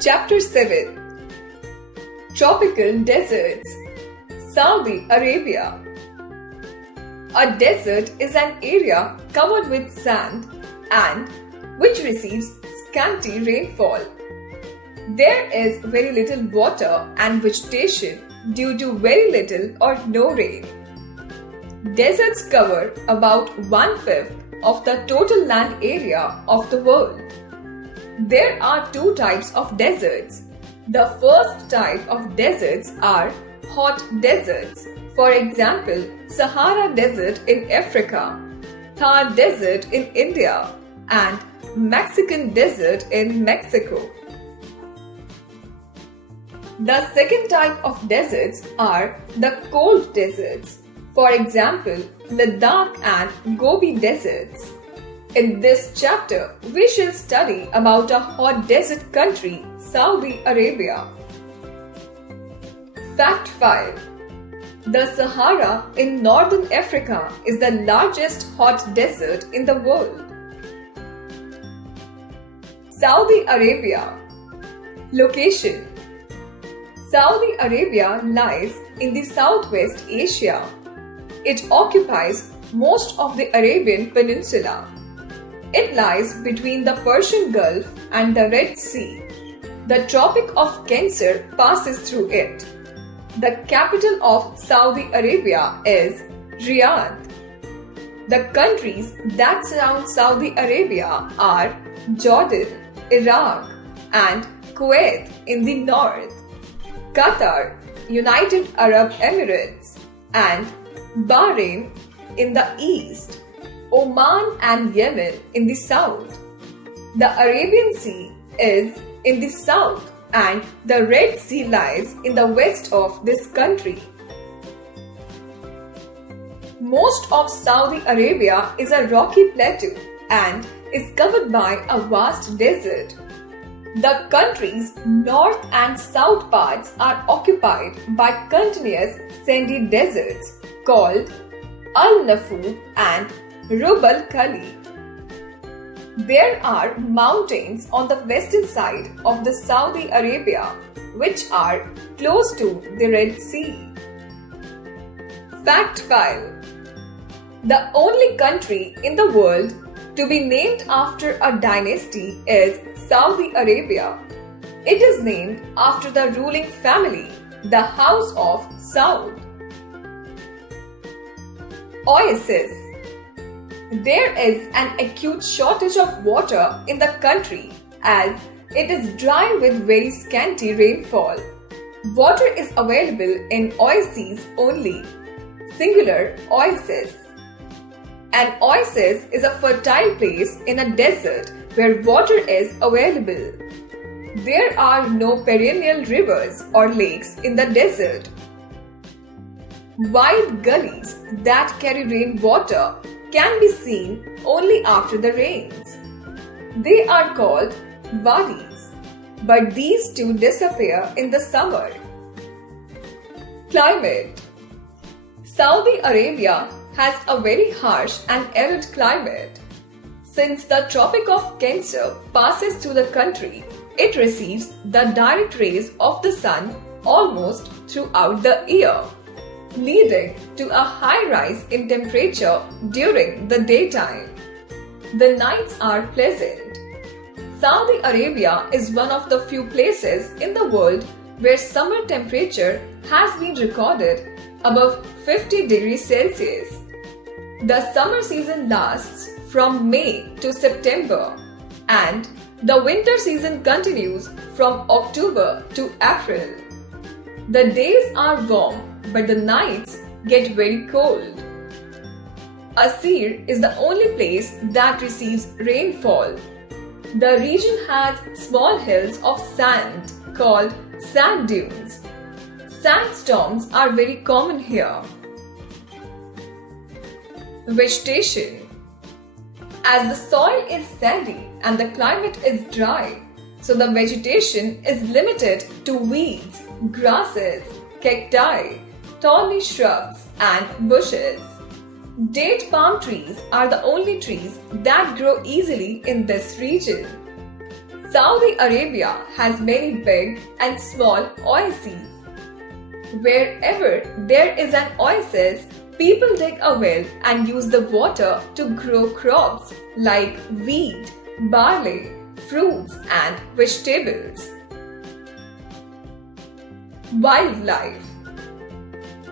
Chapter 7 Tropical Deserts Saudi Arabia. A desert is an area covered with sand and which receives scanty rainfall. There is very little water and vegetation due to very little or no rain. Deserts cover about 1/5 of the total land area of the world. There are two types of deserts. The first type of deserts are hot deserts. For example, Sahara Desert in Africa, Thar Desert in India, and Mexican Desert in Mexico. The second type of deserts are the cold deserts. For example, Ladakh and Gobi deserts. In this chapter, we shall study about a hot desert country, Saudi Arabia. Fact 5. The Sahara in northern Africa is the largest hot desert in the world. Saudi Arabia. Location. Saudi Arabia lies in the Southwest Asia. It occupies most of the Arabian Peninsula. It lies between the Persian Gulf and the Red Sea. The Tropic of Cancer passes through it. The capital of Saudi Arabia is Riyadh. The countries that surround Saudi Arabia are Jordan, Iraq, and Kuwait in the north, Qatar, United Arab Emirates, and Bahrain in the east, Oman and Yemen in the south. The Arabian Sea is in the south and the Red Sea lies in the west of this country. Most of Saudi Arabia is a rocky plateau and is covered by a vast desert. The country's north and south parts are occupied by continuous sandy deserts called Al-Nafud and Rub al-Khali. There are mountains on the western side of the Saudi Arabia which are close to the Red Sea. Fact 5. The only country in the world to be named after a dynasty is Saudi Arabia. It is named after the ruling family, the House of Saud. Oasis. There is an acute shortage of water in the country as it is dry with very scanty rainfall. Water is available in oases only. Singular oasis. An oasis is a fertile place in a desert where water is available. There are no perennial rivers or lakes in the desert. Wide gullies that carry rainwater can be seen only after the rains. They are called wadis, but these two disappear in the summer. Climate. Saudi Arabia has a very harsh and arid climate. Since the Tropic of Cancer passes through the country, it receives the direct rays of the sun almost throughout the year, leading to a high rise in temperature during the daytime. The nights are pleasant. Saudi Arabia is one of the few places in the world where summer temperature has been recorded above 50 degrees Celsius. The summer season lasts from May to September and the winter season continues from October to April. The days are warm but the nights get very cold. Asir is the only place that receives rainfall. The region has small hills of sand called sand dunes. Sandstorms are very common here. Vegetation. As the soil is sandy and the climate is dry, so the vegetation is limited to weeds, grasses, cacti, thorny shrubs and bushes. Date palm trees are the only trees that grow easily in this region. Saudi Arabia has many big and small oases. Wherever there is an oasis, people dig a well and use the water to grow crops like wheat, barley, fruits and vegetables. Wildlife.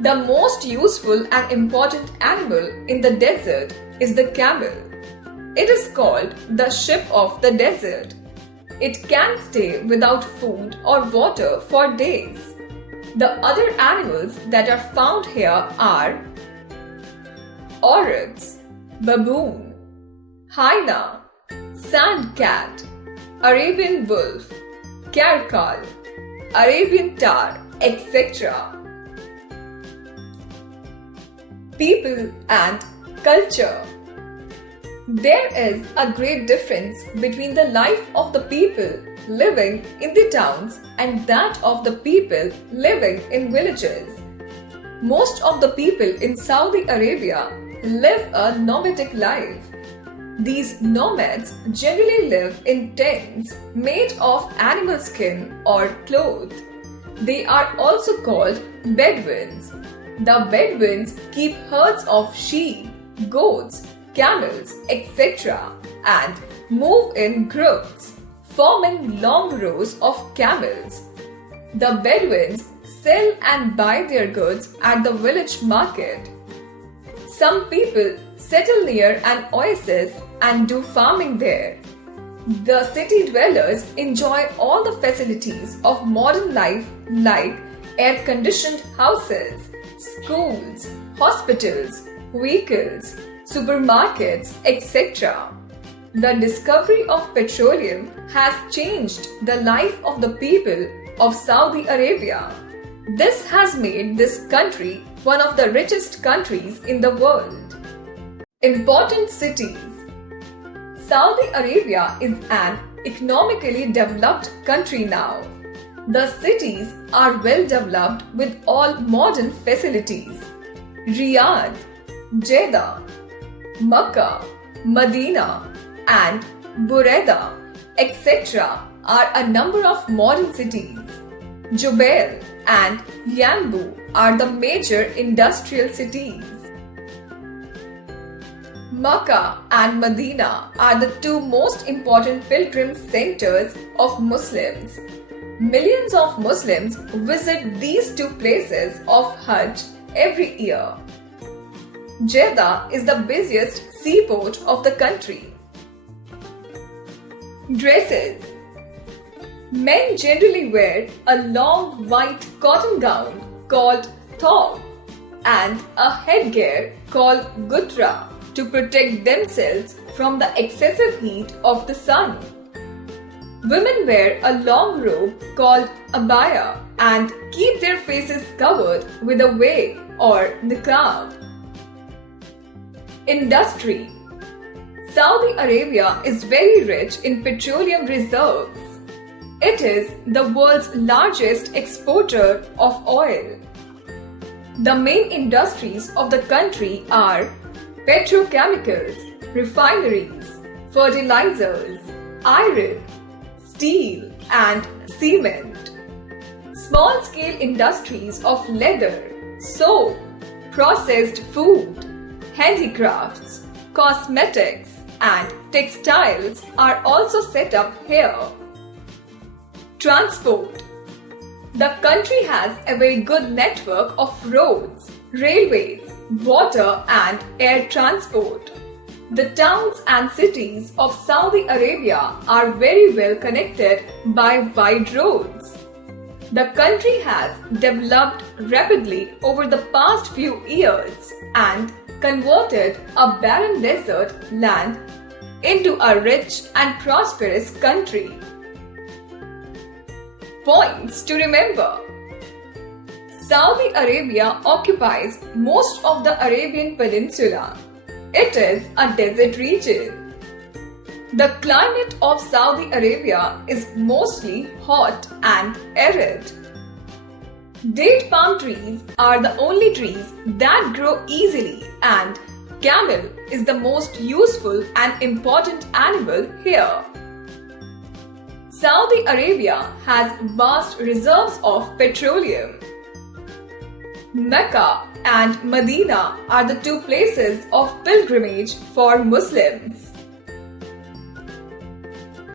The most useful and important animal in the desert is the camel. It is called the ship of the desert. It can stay without food or water for days. The other animals that are found here are oryx, baboon, hyena, sand cat, Arabian wolf, caracal, Arabian tar, etc. People and culture. There is a great difference between the life of the people living in the towns and that of the people living in villages. Most of the people in Saudi Arabia live a nomadic life. These nomads generally live in tents made of animal skin or cloth. They are also called Bedouins. The Bedouins keep herds of sheep, goats, camels, etc. and move in groups, forming long rows of camels. The Bedouins sell and buy their goods at the village market. Some people settle near an oasis and do farming there. The city dwellers enjoy all the facilities of modern life like air-conditioned houses, schools, hospitals, vehicles, supermarkets, etc. The discovery of petroleum has changed the life of the people of Saudi Arabia. This has made this country one of the richest countries in the world. Important cities. Saudi Arabia is an economically developed country now. The cities are well developed with all modern facilities. Riyadh, Jeddah, Makkah, Medina and Buraidah, etc. are a number of modern cities. Jubail and Yanbu are the major industrial cities. Makkah and Medina are the two most important pilgrim centers of Muslims. Millions of Muslims visit these two places of Hajj every year. Jeddah is the busiest seaport of the country. Dresses. Men generally wear a long white cotton gown called thawb and a headgear called gutra to protect themselves from the excessive heat of the sun. Women wear a long robe called abaya and keep their faces covered with a veil or niqab. Industry. Saudi Arabia is very rich in petroleum reserves. It is the world's largest exporter of oil. The main industries of the country are petrochemicals, refineries, fertilizers, iron, steel and cement. Small-scale industries of leather, soap, processed food, handicrafts, cosmetics and textiles are also set up here. Transport. The country has a very good network of roads, railways, water and air transport. The towns and cities of Saudi Arabia are very well connected by wide roads. The country has developed rapidly over the past few years and converted a barren desert land into a rich and prosperous country. Points to remember. Saudi Arabia occupies most of the Arabian Peninsula. It is a desert region. The climate of Saudi Arabia is mostly hot and arid. Date palm trees are the only trees that grow easily and camel is the most useful and important animal here. Saudi Arabia has vast reserves of petroleum. Mecca and Medina are the two places of pilgrimage for Muslims.